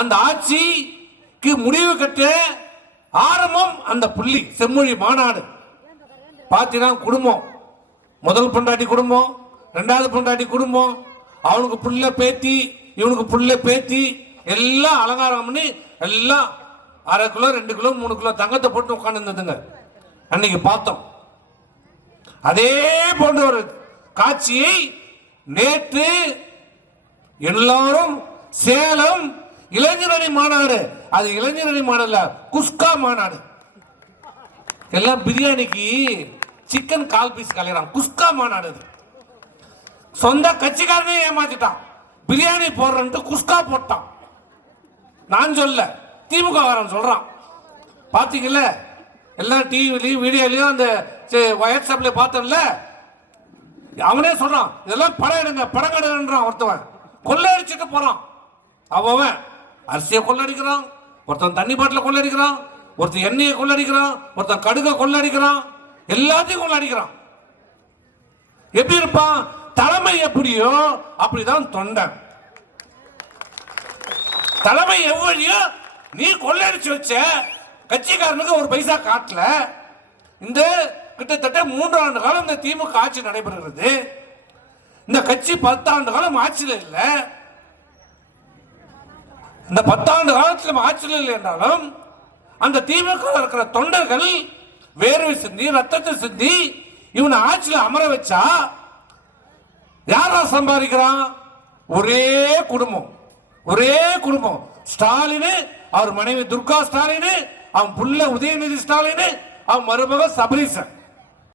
அந்த ஆட்சிக்கு முடிவு கட்ட ஆரம்பம் அந்த புள்ளி செம்மொழி மாநாடு. பார்த்தீங்கன்னா குடும்பம், முதல் பொண்டாட்டி குடும்பம், ரெண்டாவது பொண்டாட்டி குடும்பம், அவனுக்கு புள்ள பேத்தி, இவனுக்கு புள்ள பேத்தி, எல்லாம் அலங்காரம் பண்ணி எல்லாம் 1/2 கிலோ 2 கிலோ 3 கிலோ தங்கத்தை போட்டு உட்கார்ந்து இருந்ததுங்க. அன்னைக்கு பார்த்தோம். அதே போன்ற ஒரு காட்சியை நேற்று எல்லாரும் சேலம் இளைஞரணி மாநாடு, அது இளைஞரணி மாநாடு, குஸ்கா மாநாடு, எல்லாம் பிரியாணிக்கு சிக்கன் 1/4 பீஸ் கலையறான். குஸ்கா மாநாடு. சொந்த கட்சிக்காரனே ஏமாத்திட்டான். பிரியாணி போடுறன்ட்டு குஸ்கா போட்டான். நான் சொல்ல, திமுக காரன் சொல்றான். பாத்தீங்கல்ல, எல்லாம் டிவிலையும் வீடியோலையும் அந்த வாட்ஸ்அப்ல பார்த்தோம்ல, அவனே சொல்றான் இதெல்லாம் படம் எடுங்க படம் எடுங்கன்றான். ஒருத்தவன் கொள்ளையடிச்சுட்டு போறான். அவன் அரிசியை கொள்ளடிக்கிறான், ஒருத்தன் தண்ணி பாட்டில கொள்ளடிக்கிறான், ஒருத்தன் எண்ணெயை கொள்ளடிக்கிறான், ஒருத்தன் கடுக கொள்ளடிக்கிறான், எல்லாத்தையும் கொள்ளடிக்கிறான். எப்படி இருப்பான்? தலைமை எப்படியோ அப்படிதான் தொண்டன். தலைமை எவ்வளியோ நீ கொள்ளடிச்சு வச்ச கட்சிக்காரனுக்கு ஒரு பைசா காட்டல. இந்த கிட்டத்தட்ட 3 ஆண்டு காலம் இந்த திமுக ஆட்சி நடைபெறுகிறது. இந்த கட்சி 10 ஆண்டு காலம் ஆட்சியில் இல்லை. இந்த 10 ஆண்டு காலத்தில் ஆட்சியில் இல்லை என்றாலும் அந்த திமுக இருக்கிற தொண்டர்கள் வேர்வை சிந்தி ரத்தத்தை சிந்தி இவனை ஆட்சியில் அமர வச்சா யாரா சம்பாதிக்கிறான்? ஒரே குடும்பம், ஒரே குடும்பம். ஸ்டாலின், அவர் மனைவி துர்கா ஸ்டாலின், அவன் புள்ள உதயநிதி ஸ்டாலின், அவன் மருமக சபரீசன்.